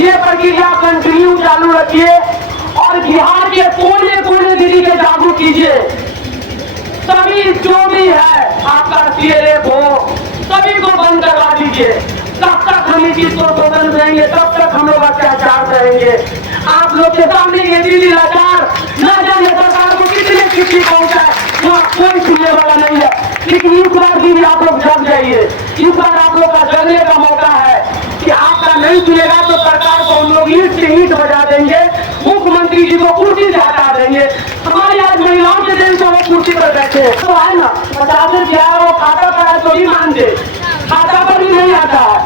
ये प्रक्रिया कंटिन्यू चालू रखिए और बिहार के कोने कोने दीदी के जागरूक कीजिए। सभी जो भी है आपका सीएलएफ हो सभी को बंद करवा दीजिए। तब तक हम इस चीज को शोषण करेंगे, तब तक हम लोग अत्याचार करेंगे। आप लोग के सामने ये दीदी लाचार न जाने सरकार को कितने चिट्ठी पहुंचाए, वहाँ कोई सुनने वाला नहीं है। लेकिन इस बार भी आप लोग जग जाइए। इस बार आप लोग का जगने का मौका है कि आपका नहीं सुनेगा तो सरकार को हम लोग ईंट से ईंट बजा देंगे, मुख्यमंत्री जी को कुर्सी से हटा देंगे। हमारी आज महिलाओं के दिन से वो कुर्सी पर बैठे तो है ना, 50 रुपया वो खाता पर है तो ही मान दे, खाता पर भी नहीं आता है।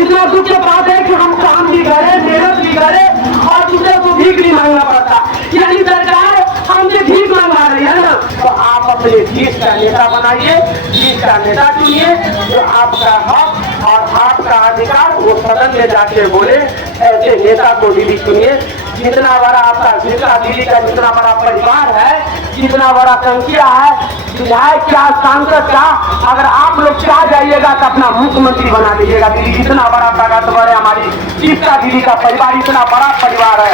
इतना दुख की बात है कि हम काम भी करें, मेहनत भी करें और दूसरे को भीख नहीं मांगना पड़ता। यानी सरकार हमसे भीख मंगा रही है ना। तो आप अपने देश का नेता बनाइए, देश का नेता चुनिए जो आपका हक और आपका अधिकार वो सदन में जाके बोले। ऐसे नेता को दीदी चुनिए। जितना बड़ा आपका जिला दिल्ली का जितना बड़ा परिवार है, जितना बड़ा संख्या है, विधायक क्या सांसद क्या, अगर आप लोग चाह जाइएगा तो अपना मुख्यमंत्री बना दीजिएगा। दिल्ली इतना बड़ा ताकतवर है, हमारी जिसका दिल्ली का परिवार इतना बड़ा परिवार है।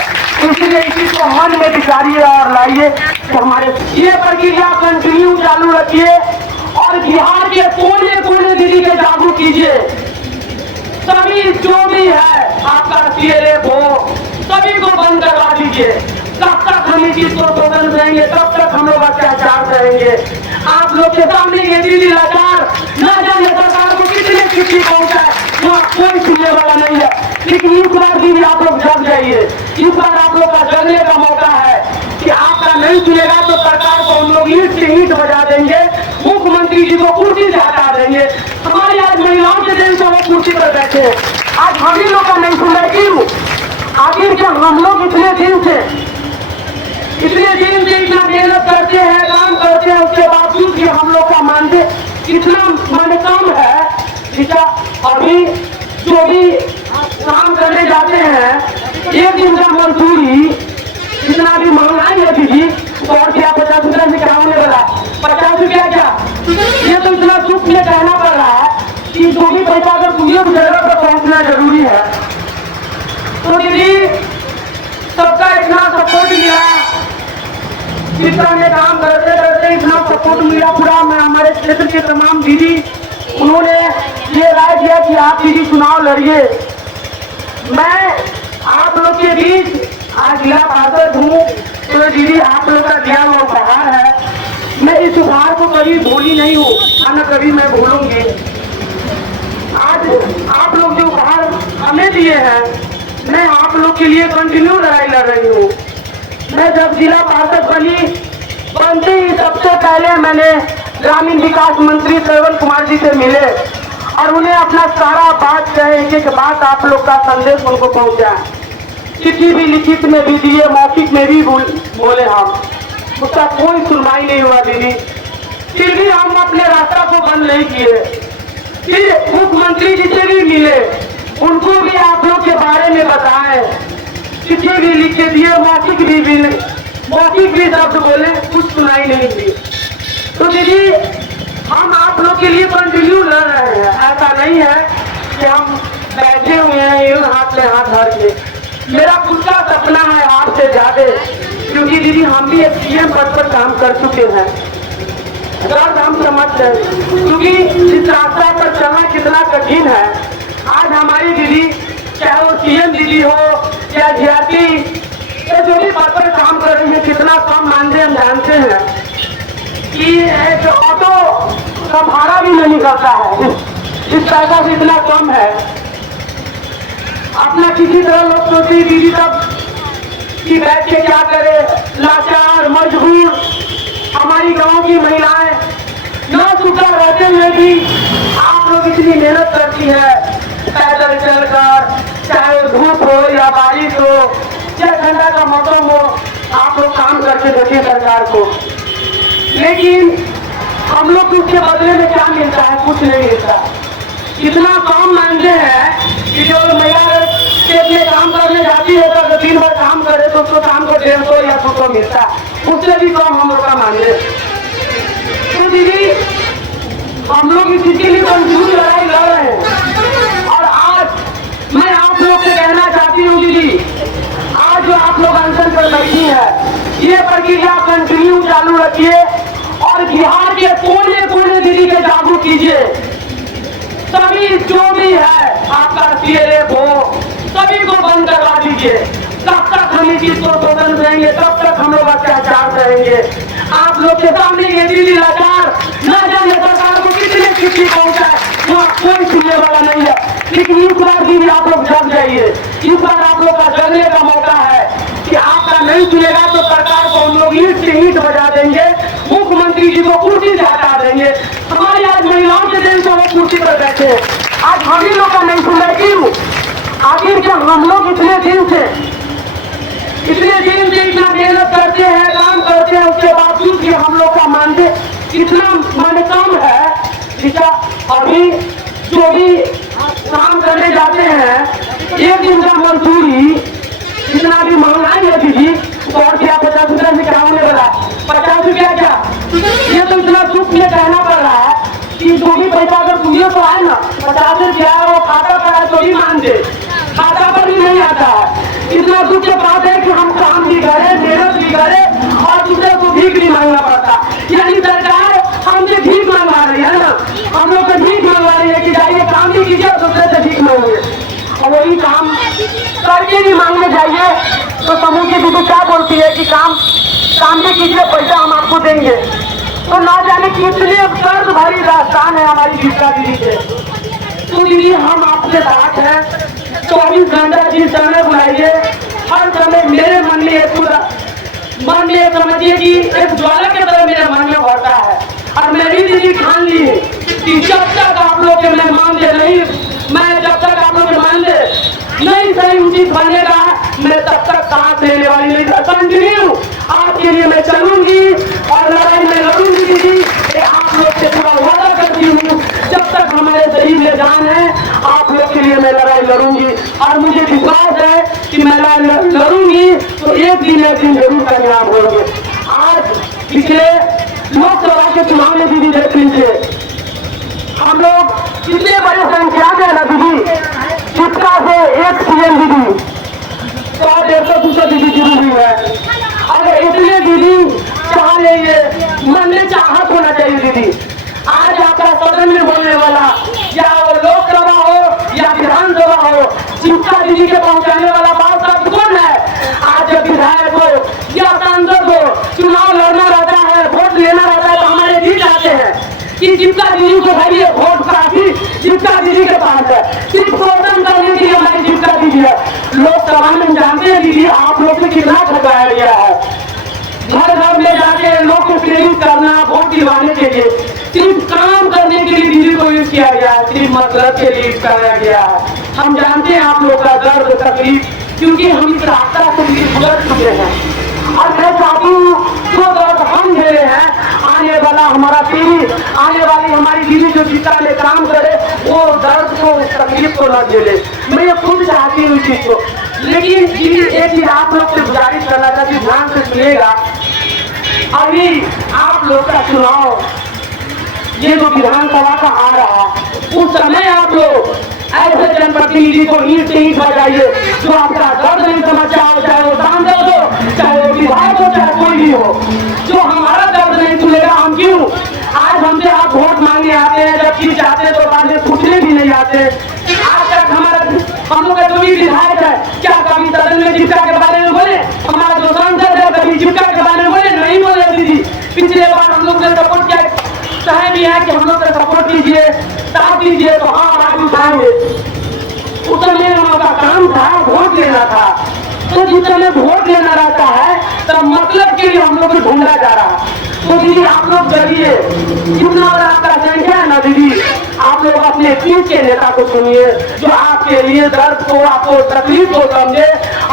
इसलिए इसी को मन में विचारिए और लाइए तो हमारे ये प्रक्रिया कंटिन्यू चालू रखिए और बिहार के कोने कोने दिल्ली के जागरूक कीजिए। सभी जो भी है आपका सीएलएफ हो सभी को बंद करवा दीजिए। तब तक हम इस चीज को शोषण करेंगे, तब तक हम लोग अत्याचार करेंगे। आप लोग के सामने ये दीदी लाचार न जाने सरकार को कितने चिट्ठी पहुंचाए, वहाँ कोई सुनने वाला नहीं है। लेकिन इस बार भी आप लोग जग जाइए। इस बार आप लोग का जगने का मौका है कि आपका नहीं सुनेगा तो सरकार को हम लोग ईंट से ईंट बजा देंगे, मुख्यमंत्री जी को कुर्सी से हटा देंगे। हमारी आज महिलाओं के दिन से वो कुर्सी पर बैठे, आज हम ही लोग का नहीं सुन रहे। क्यों? आखिर क्या हम लोग इतने दिन से इतना मेहनत करते हैं, काम करते हैं, उसके बावजूद भी हम लोग का मानते इतना मन कम है। इसका अभी जो भी काम करने जाते हैं एक दिन का मजदूरी इतना भी महंगाई है दीदी, और क्या 50 रुपया में क्या होने वाला, 50 रुपया क्या, ये तो इतना दुख में कहना पड़ रहा है कि जो भी पैसा अगर दूसरे जगह पर पहुंचना जरूरी है। तो दीदी सबका इतना सपोर्ट मिला, जितना में काम करते करते इतना सपोर्ट मिला पूरा। मैं हमारे क्षेत्र के तमाम दीदी उन्होंने ये राय दिया कि आप दीदी चुनाव लड़िए। मैं आप लोग के बीच आज जिला पार्षद हूँ तो दीदी आप लोग का दिया हुआ उपहार है। मैं इस उपहार को कभी भूली नहीं हूँ, न कभी मैं भूलूंगी। आज आप लोग जो उपहार हमें दिए हैं, मैं आप लोग के लिए कंटिन्यू लड़ाई लड़ रही हूँ। मैं जब जिला पार्षद बनते ही सबसे पहले मैंने ग्रामीण विकास मंत्री श्रवण कुमार जी से मिले और उन्हें अपना सारा बात कहे, एक एक बात आप लोग का संदेश उनको पहुंचा। चिट्ठी भी लिखित में भी दिए, मौखिक में भी बोले हम, उसका कोई सुनवाई नहीं हुआ दीदी। फिर भी हम अपने रास्ता को बंद नहीं किए। फिर मुख्यमंत्री जी से भी मिले, उनको भी आप लोग के बारे में बताए, चिट्ठी भी लिख के दिए, मौखिक भी शब्द बोले, कुछ सुनाई नहीं दी। तो दीदी हम आप लोग के लिए कंटिन्यू लड़ रहे हैं। ऐसा नहीं है कि हम बैठे हुए हैं हाथ में हाथ धर के। मेरा खुद का सपना है आपसे ज्यादा, क्योंकि दीदी हम भी एक सीएम पद पर काम कर चुके हैं। दर्द हम समझते हैं, क्योंकि इस रास्ता पर चलना कितना कठिन है। आज हमारी दीदी चाहे वो सीएम दीदी हो या जीआरपी, जो भी पद पर काम कर रही है, कितना कम मानदेय हम जानते हैं कि एक ऑटो का भाड़ा भी नहीं निकलता है, इस पैसा से इतना कम है। अपना किसी तरह लोग सोचते दीदी तब कि बैठ के क्या करे, लाचार मजबूर हमारी गांव की महिलाएं न सुखा रहते हुए भी आप लोग इतनी मेहनत करती है, पैदल चलकर, चाहे धूप हो या बारिश हो या ठंडा का मौसम हो, आप लोग काम करके देखिए सरकार को। लेकिन हम लोग उसके बदले में क्या मिलता है? कुछ नहीं मिलता। इतना काम मानते हैं कि जो महिला खेत में काम करने जाती है तो दिन भर काम करे तो उसको काम को 150 या 200 मिलता है, उससे भी कम हम लोग का मानते। तो दीदी हम लोग इसी के लिए कंटिन्यू लड़ाई लड़ रहे हैं। और आज मैं आप लोग से कहना चाहती हूँ ये प्रक्रिया कंटिन्यू चालू रखिए और बिहार के कोने कोने दीदी के जागरूक कीजिए। सभी जो भी है आपका सीएलएफ हो सभी को बंद करवा दीजिए। कब तक हम इस चीज को शोषण करेंगे, तब तक हम लोग अत्याचार करेंगे। आप लोग के सामने ये दीदी लाचार न जाने सरकार को कितने चिट्ठी पहुंचाए, वहाँ कोई सुनने वाला नहीं है। लेकिन इस बार भी आप लोग जग जाइए। इस बार आप लोग का जगने का मौका है कि आपका नहीं सुनेगा तो सरकार को हम लोग ईंट से ईंट बजा देंगे, मुख्यमंत्री जी को कुर्सी से हटा देंगे। हमारी आज महिलाओं के दिन से वो कुर्सी पर बैठे, आज हम ही लोग का नहीं सुन रहे। क्यों? आखिर क्या हम लोग इतने दिन से इतना मेहनत करते हैं, काम करते हैं, उसके बावजूद भी हम लोग का मानते कितना माने कम है। जिसका अभी जो भी काम करने जाते हैं एक दिन का मजदूरी इतना भी महंगाई है दीदी, और क्या 50 रुपया में क्या होने वाला? 50 रुपया क्या? ये तो इतना दुख में कहना पड़ रहा है कि जो भी पैसा अगर तुम्हें तो आए ना 50 रुपया वो खाता पर आए तो ही मान दे, खाता पर भी नहीं आता है। इतना दुख की बात है कि हम काम भी करें, मेहनत भी करें और दूसरे को भीख भी मांगना पड़ता। यानी सरकार हमसे भीख मंगवा रही है ना, हम लोग से भीख मंगवा रही है कि जाइए काम भी कीजिए और दूसरे से भीख मांगिए। और वही काम करके भी मांगने जाइए तो समूह की दीदी क्या बोलती है कि काम भी कीजिए, पैसा हम आपको देंगे। तो ना जाने कितने दर्द भरी दास्तान है हमारी जीविका दीदी के। तो दीदी हम आपके साथ हैं, 24 घंटा जिस समय बुलाइए हर समय मेरे मन में एक मन में समझिए कि एक ज्वाला के तरह मेरे मन में बढ़ता है। और मैं भी दीदी ठान ली कि जब तक आप लोग के मैं मान ले नहीं, मैं जब तक आप लोग के मान ले नहीं सही उचित बनेगा, मैं तब तक साथ लेने वाली नहीं। कंटिन्यू आपके लिए मैं चलूंगी और लड़ाई में लड़ूंगी दीदी। आप लोग से पूरा वादा करती हूँ, जब तक हमारे शरीर में जान है आप लोग के लिए मैं लड़ाई लड़ूंगी। और मुझे विश्वास है कि मैं लड़ूंगी तो एक दिन जरूर कामयाब होंगे। आज पिछले लोकसभा के चुनाव में दीदी देख लीजिए हम लोग कितने बड़े संख्या में ना दीदी, जिसका से एक सीएम दीदी 100-150 दीदी जरूरी है। अगर इतने दीदी चाह लेंगे, मन में चाहत होना चाहिए दीदी। आज आपका सदन में बोलने वाला या लोकसभा हो या विधानसभा हो, शिक्षा दीदी के पहुंचाने वाला बात सब कौन है? आज जब विधायक हो या सांसद हो चुनाव लड़ना रहता है, वोट लेना रहता है तो हमारे जीत आते हैं कि जीविका दीदी को भरिए वोट काफी जीविका दीदी के पास है, सिर्फ शोषण करने के लिए हमारी जीविका दीदी है। लोकसभा में जानते हैं दीदी आप लोग से कितना ठगाया गया है। घर घर में जाके लोग को प्रेरित करना वोट दिलवाने के लिए, सिर्फ काम करने के लिए दीदी को यूज किया गया है, सिर्फ मतलब के लिए यूज कराया गया है। हम जानते हैं आप लोग का दर्द तकलीफ, क्योंकि हम इस रास्ता से गुजर चुके हैं। और मैं चाहती हूँ जो दर्द हम झेले हैं, आने वाला हमारा पीढ़ी, आने वाली हमारी दीदी जो जीता में काम करे वो दर्द को तकलीफ को न झेले। मैं ये खुद चाहती हूँ इस चीज को। लेकिन दीदी एक चीज आप लोग से गुजारिश करना था कि ध्यान से सुनिएगा। अभी आप लोग का चुनाव ये जो विधानसभा का आ रहा है उस समय आप लोग ऐसे जनप्रतिनिधि को ईंट से ईंट बजाइए जो आपका दर्द नहीं समझता हो, चाहे वो सांसद हो, चाहे वो विधायक हो, चाहे कोई भी हो, जो हमारा दर्द नहीं सुनेगा। हम क्यों आज हमसे आप वोट मांगने आते हैं, जब चीज चाहते हैं तो बाद में पूछने भी नहीं आते। आज तक हम लोग का जो भी विधायक है क्या कभी सदन में जीविका के बारे में बोले? हमारा जो सांसद है कभी जीविका के बारे में बोले? नहीं बोले दीदी। पिछले बार हम लोग ने सपोर्ट किया, चाहे भी है कि हम लोग का सपोर्ट कीजिए, साथ दीजिए तो हाँ आगे उठाएंगे। उस समय हम लोग का काम था वोट लेना था, तो जिस समय वोट लेना रहता है तब मतलब के लिए हम लोग को ढूंढा जा रहा है। तो दीदी आप लोग जरिए जितना बड़ा आपका संख्या है ना दीदी, आप लोग अपने पीठ के नेता को सुनिए जो आपके लिए दर्द को आपको तकलीफ को समझे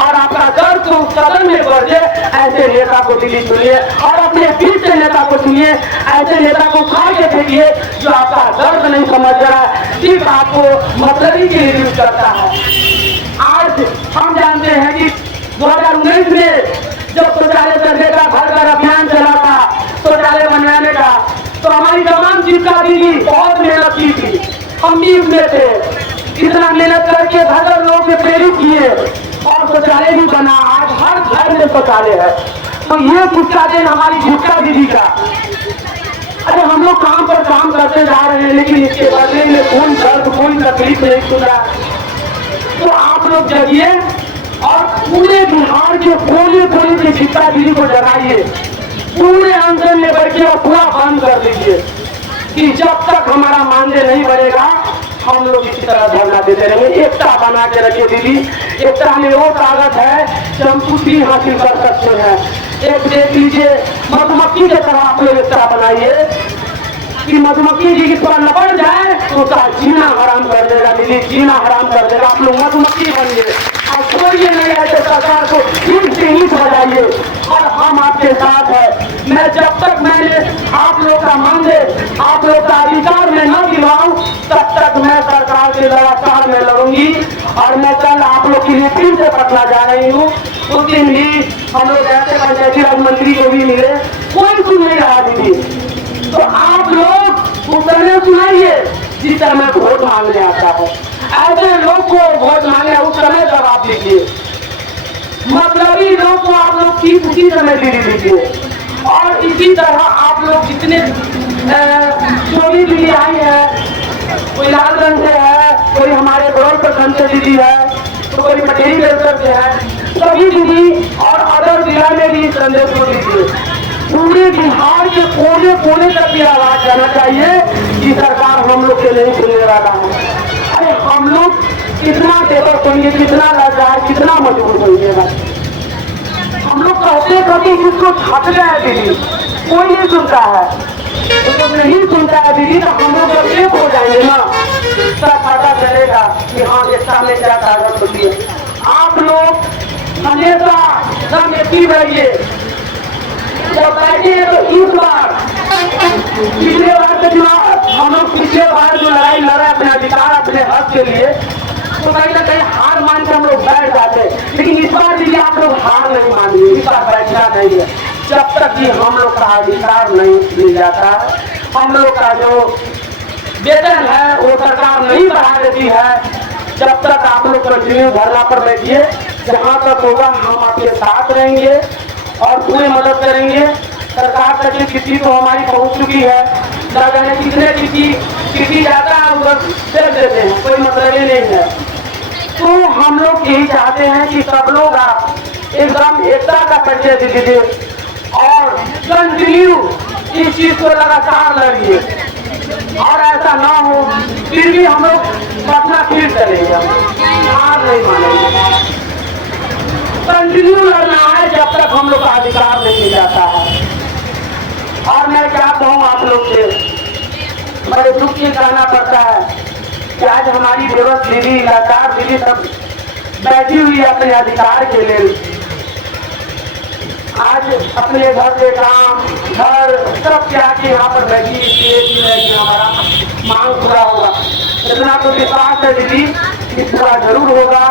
और आपका दर्द को सदन में बढ़े। ऐसे नेता को दीदी सुनिए और अपने पीठ के नेता को सुनिए। ऐसे नेता को खा के फेंकिए जो आपका दर्द नहीं समझ रहा है, सिर्फ आपको मतलबी के लिए यूज करता है। आज हम जानते हैं कि 2019 में जब शौचालय सर्वे का घर घर अभियान चला था शौचालय बनवाने का, तो हमारी तमाम जीविका दीदी बहुत मेहनत की थी, हम भी उसमें थे। इतना मेहनत करके घर लोगों से प्रेरित किए और शौचालय भी बना। आज हर घर में शौचालय है। तो ये गुस्सा देन हमारी गुप्ता दीदी का। अरे हम लोग काम पर काम करते जा रहे हैं, लेकिन इसके बदले में कोई दर्द कोई तकलीफ नहीं सुन रहा। तो आप लोग जगिए और पूरे बिहार के कोने कोने की गुप्ता दीदी को जगाइए, पूरे अंदर में बैठे और पूरा बंद कर दीजिए कि जब तक हमारा मानदेय नहीं बढ़ेगा हम लोग इसी तरह धरना देते रहेंगे। एकता बना के रखिए दीदी, एकता में वो ताकत है कि हम कुछ भी हासिल कर सकते हैं। एक देख लीजिए, मधुमक्खी की तरह आप लोग एकता बनाइए कि मधुमक्खी जी की थोड़ा लपट जाए तो उसका जीना हराम कर देगा दीदी, जीना हराम कर देगा। आप लोग मधुमक्खी बनिए और छोड़िए नहीं ऐसे सरकार को ठीक से ईंट बजाइए और हम आपके साथ है। मैं जब तक मैंने आप लोग का मानदेय आप लोग का अधिकार में न दिलवाऊं तब तक मैं सरकार के लगातार में लड़ूंगी। और मैं कल आप लोग की लिए फिर से पटना जा रही हूँ। उस दिन भी हम लोग ऐसे पंचायती राज मंत्री को भी मिले, कोई सुन नहीं रहा दीदी। तो आप लोग उस समय सुनाइए जिस समय वोट मांगने आता है, ऐसे लोग को वोट मांगने उस समय जवाब दीजिए, मतलबी लोग को आप लोग ठीक उसी समय दे दीजिए। और इसी तरह आप लोग जितने चोरी दीदी आई है, कोई लालगंज से है, कोई हमारे बड़ौल प्रखंड से दीदी है, तो कोई पटेरी बेलसर से है, सभी दीदी और अदर जिला में भी संदेश को दीजिए। पूरे बिहार के कोने कोने तक ये आवाज जाना चाहिए कि सरकार हम लोग के नहीं सुनने वाला है। अरे हम लोग कितना बेबस होंगे, कितना लाचार, कितना मजबूर होंगे। हम लोग कहते कभी जिसको छट गया दीदी, कोई नहीं सुनता है, तो नहीं सुनता है दीदी, तो हम लोग जब एक हो जाएंगे ना तब पता चलेगा कि हाँ एकता में क्या ताकत होती है। आप लोग हमेशा दम एक रहिए, जब बैठे तो इस बार पिछले बार के चुनाव हम लोग पिछले बार जो लड़ाई लड़ा अपने अधिकार अपने हक के लिए, तो कहीं ना कहीं हार मान के हम लोग बैठ जाते, लेकिन इस बार दीदी आप लोग हार नहीं मानिए, इस बार बैठना नहीं है। जब तक कि हम लोग का अधिकार नहीं मिल जाता, हम लोग का जो वेतन है वो सरकार नहीं बढ़ा देती है, जब तक आप लोग कंटिन्यू धरना पर बैठिए। जहाँ तक होगा हम आपके साथ रहेंगे और पूरी मदद करेंगे। सरकार तक की चिट्ठी तो हमारी पहुंच चुकी है, न जाने कितने चिट्ठी जाता है उधर दे देते हैं, कोई मतलब ही नहीं है। तो हम लोग यही चाहते हैं कि सब लोग आप एकदम एकता का परिचय दीजिए और कंटिन्यू इस चीज को लगातार लड़िए। और ऐसा ना हो फिर भी हम लोग पटना फिर चलेंगे, हार नहीं मानेंगे, कंटिन्यू लड़ना है जब तक हम लोग का अधिकार नहीं मिल जाता है। और मैं क्या कहूँ आप लोग से, बड़े दुख से कहना पड़ता है कि आज हमारी बेबस दीदी, लाचार दीदी सब बैठी हुई है अपने अधिकार के लिए। आज अपने घर के काम घर सब क्या कि यहाँ पर बैठी है कि हमारा मांग पूरा होगा। इतना तो विश्वास है दीदी कि पूरा जरूर होगा।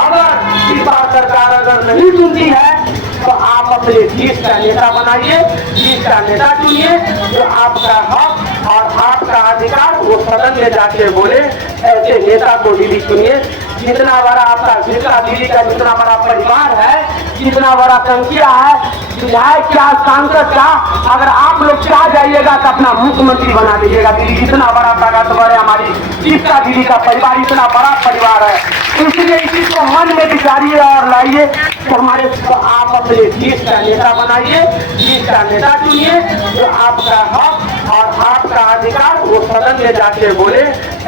अगर इस बार सरकार अगर नहीं सुनती है तो आप अपने देश का नेता बनाइए, देश का नेता चुनिए, जो आपका हक और आपका अधिकार वो सदन में जाके बोले, ऐसे नेता को दीदी चुनिए। जितना बड़ा आपका जितना दीदी का जितना बड़ा परिवार है, जितना बड़ा संख्या है, विधायक क्या सांसद क्या, अगर आप लोग चाह जाइएगा तो अपना मुख्यमंत्री बना दीजिएगा दीदी। इतना बड़ा ताकतवर है हमारी जीविका दीदी का परिवार, इतना बड़ा परिवार है। इसलिए इसी को मन में विचारिए और लाइए तो हमारे आप अपने देश का नेता बनाइए, देश का नेता चुनिए, जो आपका हक और आपका अधिकार वो सदन में जाके बोले,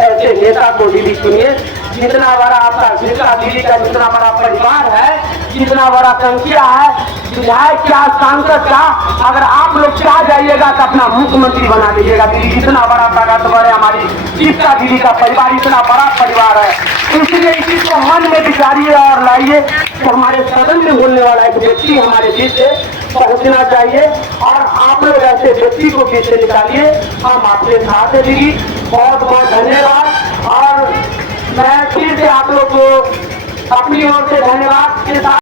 ऐसे नेता को दीदी चुनिए। जितना बड़ा आपका जितना दीदी का जितना बड़ा परिवार है, जितना बड़ा संख्या है, विधायक क्या सांसद क्या, अगर आप लोग चाह जाइएगा तो अपना मुख्यमंत्री बना दीजिएगा दीदी। इतना बड़ा ताकतवर है हमारी जीविका दीदी का परिवार, इतना बड़ा परिवार है। इसलिए इसी को मन में विचारिए और लाइए तो हमारे सदन में बोलने वाला एक व्यक्ति हमारे बीच से पहुंचना चाहिए। और आप लोग ऐसे व्यक्ति को पीछे निकालिए, हम आपके साथ है दीदी। बहुत बहुत धन्यवाद। और मैं फिर से आप लोग को अपनी ओर से धन्यवाद के साथ